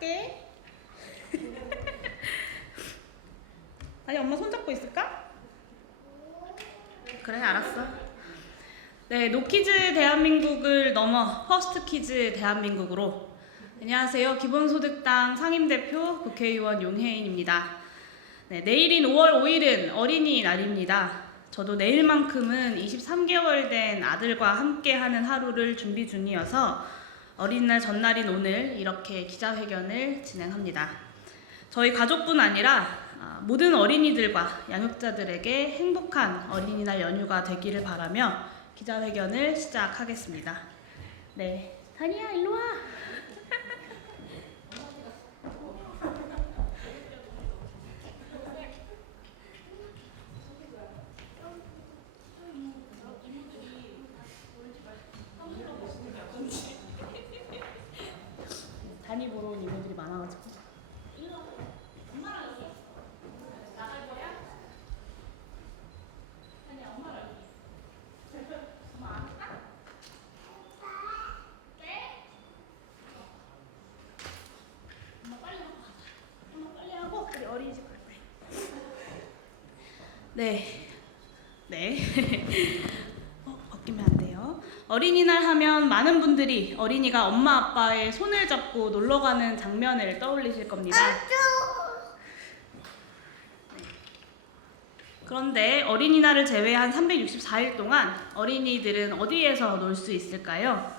할게. 아니 엄마 손잡고 있을까? 그래 알았어. 네, 노키즈 대한민국을 넘어 퍼스트키즈 대한민국으로. 안녕하세요. 기본소득당 상임대표 국회의원 용혜인입니다. 네, 내일인 5월 5일은 어린이날입니다. 저도 내일만큼은 23개월 된 아들과 함께하는 하루를 준비 중이어서 어린이날 전날인 오늘 이렇게 기자회견을 진행합니다. 저희 가족뿐 아니라 모든 어린이들과 양육자들에게 행복한 어린이날 연휴가 되기를 바라며 기자회견을 시작하겠습니다. 네, 다니야 일로 와. 다니 보러 온 이모들이 많아가지고. 나갈 거야? 다니야 엄마랑. 엄마 안 할까? 네? 엄마 빨리 하고 가자. 엄마 빨리 하고 우리 어린이집 갈 거야. 네. 벗기면 안 돼요. 어린이날 하면 많은 분들이 어린이가 엄마 아빠의 손을 잡고 놀러 가는 장면을 떠올리실 겁니다. 그런데 어린이날을 제외한 364일 동안 어린이들은 어디에서 놀 수 있을까요?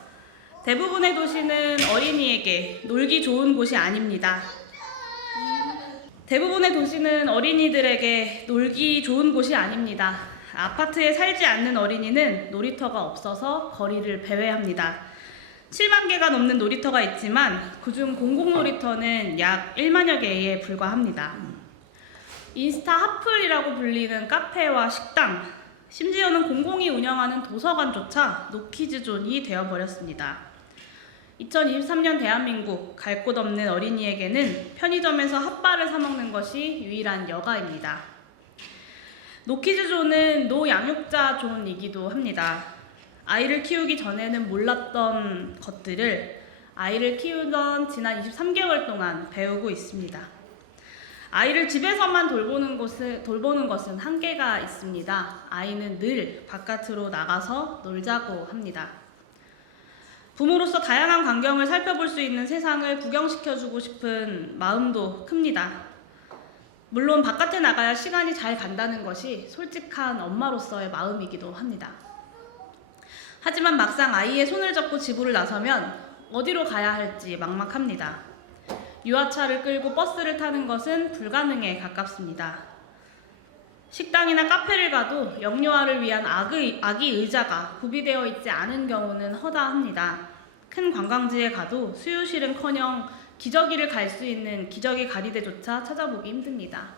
대부분의 도시는 어린이에게 놀기 좋은 곳이 아닙니다. 대부분의 도시는 어린이들에게 놀기 좋은 곳이 아닙니다. 아파트에 살지 않는 어린이는 놀이터가 없어서 거리를 배회합니다. 7만 개가 넘는 놀이터가 있지만 그중 공공놀이터는 약 1만여 개에 불과합니다. 인스타 핫플이라고 불리는 카페와 식당, 심지어는 공공이 운영하는 도서관조차 노키즈존이 되어버렸습니다. 2023년 대한민국 갈 곳 없는 어린이에게는 편의점에서 핫바를 사 먹는 것이 유일한 여가입니다. 노키즈존은 노양육자 존이기도 합니다. 아이를 키우기 전에는 몰랐던 것들을 아이를 키우던 지난 23개월 동안 배우고 있습니다. 아이를 집에서만 돌보는 것은 한계가 있습니다. 아이는 늘 바깥으로 나가서 놀자고 합니다. 부모로서 다양한 광경을 살펴볼 수 있는 세상을 구경시켜주고 싶은 마음도 큽니다. 물론 바깥에 나가야 시간이 잘 간다는 것이 솔직한 엄마로서의 마음이기도 합니다. 하지만 막상 아이의 손을 잡고 집으로 나서면 어디로 가야 할지 막막합니다. 유아차를 끌고 버스를 타는 것은 불가능에 가깝습니다. 식당이나 카페를 가도 영유아를 위한 아기 의자가 구비되어 있지 않은 경우는 허다합니다. 큰 관광지에 가도 수유실은커녕 기저귀를 갈 수 있는 기저귀 가리대조차 찾아보기 힘듭니다.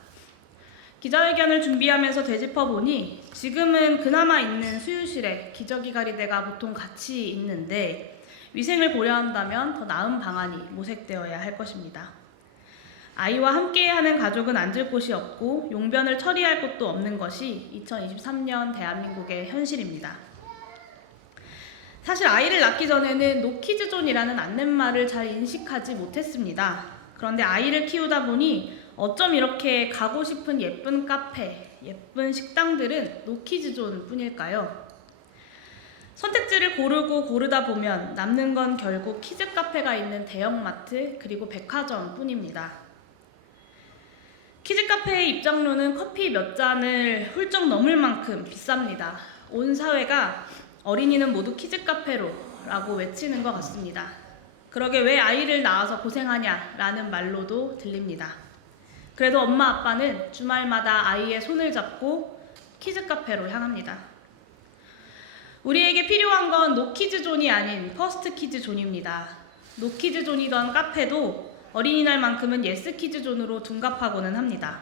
기자회견을 준비하면서 되짚어보니 지금은 그나마 있는 수유실에 기저귀 가리대가 보통 같이 있는데 위생을 고려한다면 더 나은 방안이 모색되어야 할 것입니다. 아이와 함께하는 가족은 앉을 곳이 없고 용변을 처리할 곳도 없는 것이 2023년 대한민국의 현실입니다. 사실 아이를 낳기 전에는 노키즈존이라는 안내말을 잘 인식하지 못했습니다. 그런데 아이를 키우다 보니 어쩜 이렇게 가고 싶은 예쁜 카페, 예쁜 식당들은 노키즈존 뿐일까요? 선택지를 고르다 보면 남는 건 결국 키즈 카페가 있는 대형마트 그리고 백화점 뿐입니다. 키즈 카페의 입장료는 커피 몇 잔을 훌쩍 넘을 만큼 비쌉니다. 온 사회가 어린이는 모두 키즈 카페로 라고 외치는 것 같습니다. 그러게 왜 아이를 낳아서 고생하냐라는 말로도 들립니다. 그래도 엄마 아빠는 주말마다 아이의 손을 잡고 키즈 카페로 향합니다. 우리에게 필요한 건 노키즈존이 아닌 퍼스트키즈존입니다. 노키즈존이던 카페도 어린이날만큼은 예스키즈존으로 둔갑하고는 합니다.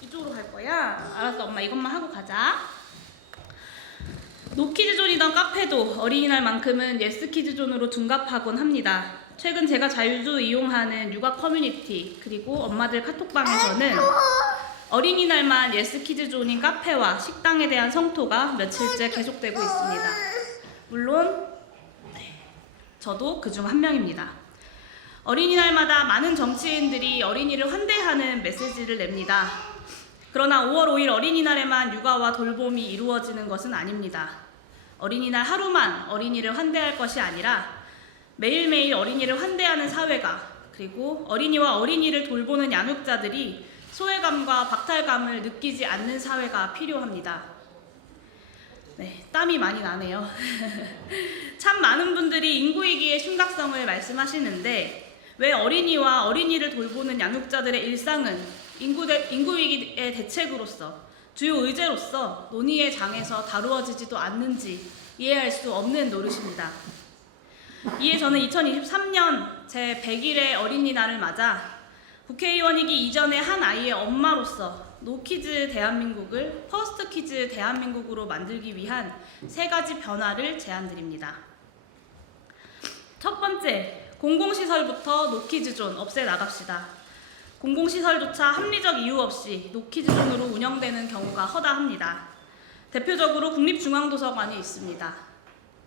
이쪽으로 갈 거야? 알았어, 엄마 이것만 하고 가자. 노키즈존이던 카페도 어린이날만큼은 예스키즈존으로 둔갑하곤 합니다. 최근 제가 자주 이용하는 육아 커뮤니티 그리고 엄마들 카톡방에서는 어린이날만 예스키즈존인 카페와 식당에 대한 성토가 며칠째 계속되고 있습니다. 물론 저도 그중 한 명입니다. 어린이날마다 많은 정치인들이 어린이를 환대하는 메시지를 냅니다. 그러나 5월 5일 어린이날에만 육아와 돌봄이 이루어지는 것은 아닙니다. 어린이날 하루만 어린이를 환대할 것이 아니라 매일매일 어린이를 환대하는 사회가, 그리고 어린이와 어린이를 돌보는 양육자들이 소외감과 박탈감을 느끼지 않는 사회가 필요합니다. 네, 땀이 많이 나네요. 참 많은 분들이 인구위기의 심각성을 말씀하시는데 왜 어린이와 어린이를 돌보는 양육자들의 일상은 인구위기의 대책으로서, 주요 의제로서 논의의 장에서 다루어지지도 않는지 이해할 수 없는 노릇입니다. 이에 저는 2023년 제100일의 어린이날을 맞아 국회의원이기 이전의 한 아이의 엄마로서 노키즈 대한민국을 퍼스트키즈 대한민국으로 만들기 위한 3가지 변화를 제안드립니다. 첫 번째, 공공시설부터 노키즈존 없애 나갑시다. 공공시설조차 합리적 이유 없이 노키즈존으로 운영되는 경우가 허다합니다. 대표적으로 국립중앙도서관이 있습니다.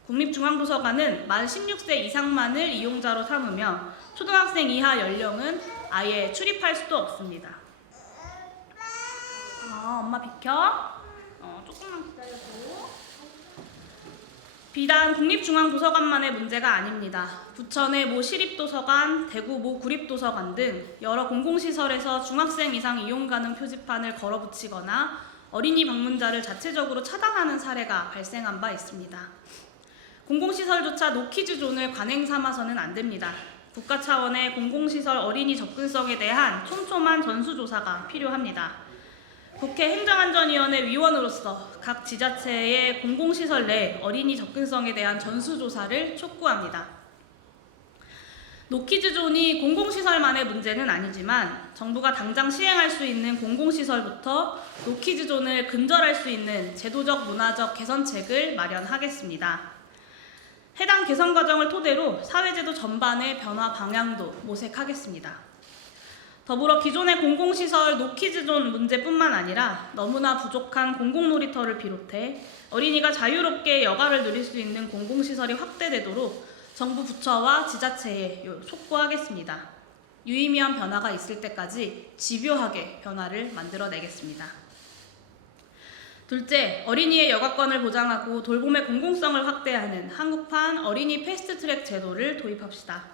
국립중앙도서관은 만 16세 이상만을 이용자로 삼으며 초등학생 이하 연령은 아예 출입할 수도 없습니다. 엄마 비켜. 조금만 기다려줘. 비단 국립중앙도서관만의 문제가 아닙니다. 부천의 모 시립도서관, 대구 모 구립도서관 등 여러 공공시설에서 중학생 이상 이용 가능 표지판을 걸어붙이거나 어린이 방문자를 자체적으로 차단하는 사례가 발생한 바 있습니다. 공공시설조차 노키즈존을 관행 삼아서는 안 됩니다. 국가 차원의 공공시설 어린이 접근성에 대한 촘촘한 전수조사가 필요합니다. 국회 행정안전위원회 위원으로서 각 지자체의 공공시설 내 어린이 접근성에 대한 전수조사를 촉구합니다. 노키즈존이 공공시설만의 문제는 아니지만 정부가 당장 시행할 수 있는 공공시설부터 노키즈존을 근절할 수 있는 제도적 문화적 개선책을 마련하겠습니다. 해당 개선 과정을 토대로 사회제도 전반의 변화 방향도 모색하겠습니다. 더불어 기존의 공공시설 노키즈존 문제뿐만 아니라 너무나 부족한 공공놀이터를 비롯해 어린이가 자유롭게 여가를 누릴 수 있는 공공시설이 확대되도록 정부 부처와 지자체에 촉구하겠습니다. 유의미한 변화가 있을 때까지 집요하게 변화를 만들어내겠습니다. 둘째, 어린이의 여가권을 보장하고 돌봄의 공공성을 확대하는 한국판 어린이 패스트트랙 제도를 도입합시다.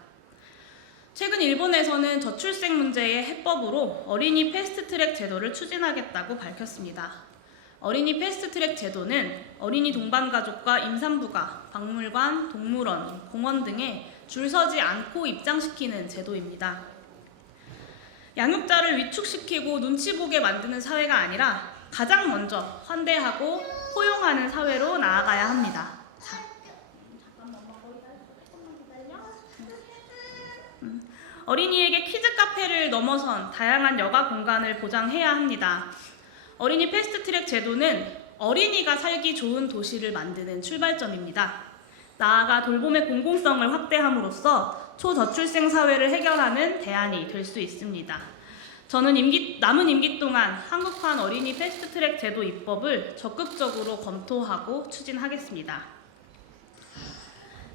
최근 일본에서는 저출생 문제의 해법으로 어린이 패스트트랙 제도를 추진하겠다고 밝혔습니다. 어린이 패스트트랙 제도는 어린이 동반가족과 임산부가 박물관, 동물원, 공원 등에 줄 서지 않고 입장시키는 제도입니다. 양육자를 위축시키고 눈치 보게 만드는 사회가 아니라 가장 먼저 환대하고 포용하는 사회로 나아가야 합니다. 어린이에게 키즈 카페를 넘어선 다양한 여가 공간을 보장해야 합니다. 어린이 패스트트랙 제도는 어린이가 살기 좋은 도시를 만드는 출발점입니다. 나아가 돌봄의 공공성을 확대함으로써 초저출생 사회를 해결하는 대안이 될 수 있습니다. 저는 남은 임기 동안 한국판 어린이 패스트트랙 제도 입법을 적극적으로 검토하고 추진하겠습니다.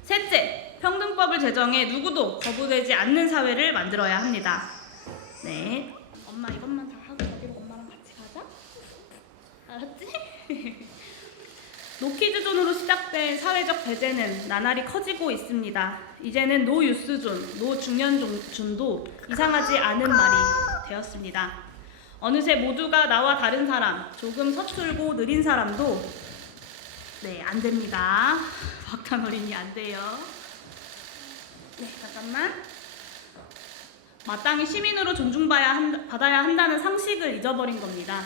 셋째, 평등법을 제정해 누구도 거부되지 않는 사회를 만들어야 합니다. 네, 엄마 이것만 다 하고 어디로 엄마랑 같이 가자? 알았지? 노키즈존으로 시작된 사회적 배제는 나날이 커지고 있습니다. 이제는 노유스존, 노중년존도 이상하지 않은 말이 되었습니다. 어느새 모두가 나와 다른 사람, 조금 서툴고 느린 사람도 안 됩니다. 박탄 어린이 안 돼요. 네, 잠깐만. 마땅히 시민으로 존중받아야 한다는 상식을 잊어버린 겁니다.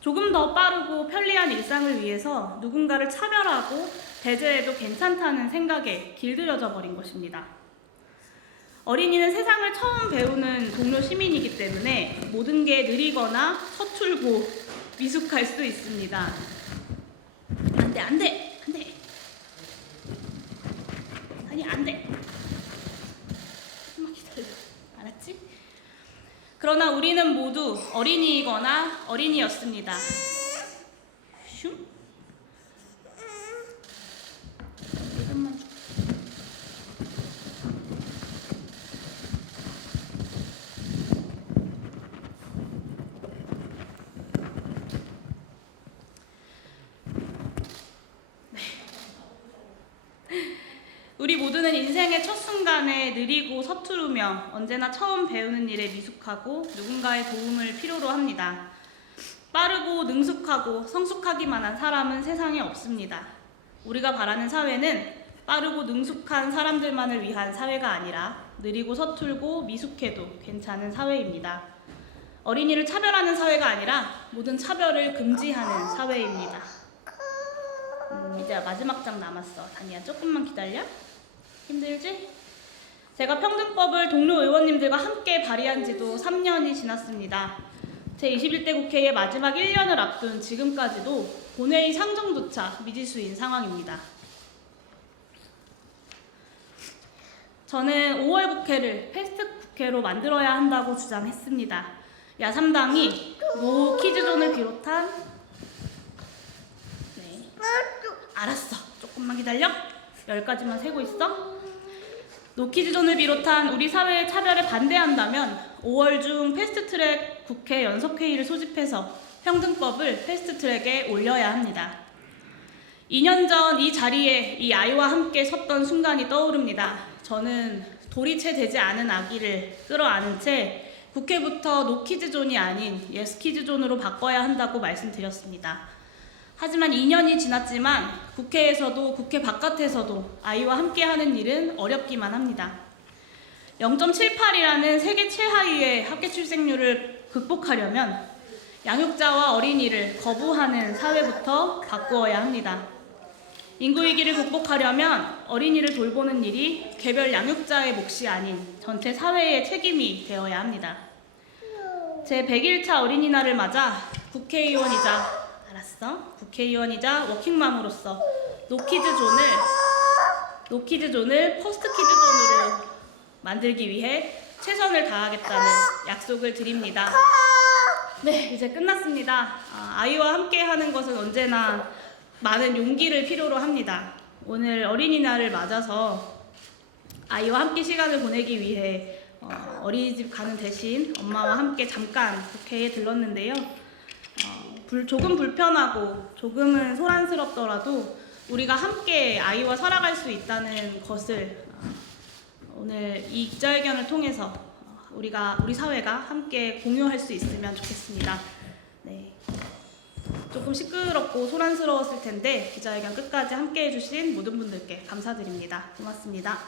조금 더 빠르고 편리한 일상을 위해서 누군가를 차별하고 배제해도 괜찮다는 생각에 길들여져 버린 것입니다. 어린이는 세상을 처음 배우는 동료 시민이기 때문에 모든 게 느리거나 서툴고 미숙할 수 있습니다. 안 돼. 아니, 안 돼. 조금만 기다려. 알았지? 그러나 우리는 모두 어린이이거나 어린이였습니다. 슝? 이것만 줄게. 모두는 인생의 첫 순간에 느리고 서투르며 언제나 처음 배우는 일에 미숙하고 누군가의 도움을 필요로 합니다. 빠르고 능숙하고 성숙하기만 한 사람은 세상에 없습니다. 우리가 바라는 사회는 빠르고 능숙한 사람들만을 위한 사회가 아니라 느리고 서툴고 미숙해도 괜찮은 사회입니다. 어린이를 차별하는 사회가 아니라 모든 차별을 금지하는 사회입니다. 이제 마지막 장 남았어. 다니야, 조금만 기다려. 힘들지? 제가 평등법을 동료 의원님들과 함께 발의한 지도 3년이 지났습니다. 제21대 국회의 마지막 1년을 앞둔 지금까지도 본회의 상정조차 미지수인 상황입니다. 저는 5월 국회를 패스트 국회로 만들어야 한다고 주장했습니다. 야3당이 노 키즈존을 비롯한 알았어. 조금만 기다려. 10가지만 세고 있어. 노키즈존을 비롯한 우리 사회의 차별에 반대한다면 5월 중 패스트트랙 국회 연석회의를 소집해서 평등법을 패스트트랙에 올려야 합니다. 2년 전 이 자리에 이 아이와 함께 섰던 순간이 떠오릅니다. 저는 돌이 채 되지 않은 아기를 끌어안은 채 국회부터 노키즈존이 아닌 예스키즈존으로 바꿔야 한다고 말씀드렸습니다. 하지만 2년이 지났지만 국회에서도 국회 바깥에서도 아이와 함께하는 일은 어렵기만 합니다. 0.78이라는 세계 최하위의 학교 출생률을 극복하려면 양육자와 어린이를 거부하는 사회부터 바꾸어야 합니다. 인구위기를 극복하려면 어린이를 돌보는 일이 개별 양육자의 몫이 아닌 전체 사회의 책임이 되어야 합니다. 제 100일차 어린이날을 맞아 국회의원이자 국회의원이자 워킹맘으로서 노키즈존을 퍼스트키즈존으로 만들기 위해 최선을 다하겠다는 약속을 드립니다. 네, 이제 끝났습니다. 아이와 함께 하는 것은 언제나 많은 용기를 필요로 합니다. 오늘 어린이날을 맞아서 아이와 함께 시간을 보내기 위해 어린이집 가는 대신 엄마와 함께 잠깐 국회에 들렀는데요. 조금 불편하고 조금은 소란스럽더라도 우리가 함께 아이와 살아갈 수 있다는 것을 오늘 이 기자회견을 통해서 우리 사회가 함께 공유할 수 있으면 좋겠습니다. 네. 조금 시끄럽고 소란스러웠을 텐데 기자회견 끝까지 함께 해주신 모든 분들께 감사드립니다. 고맙습니다.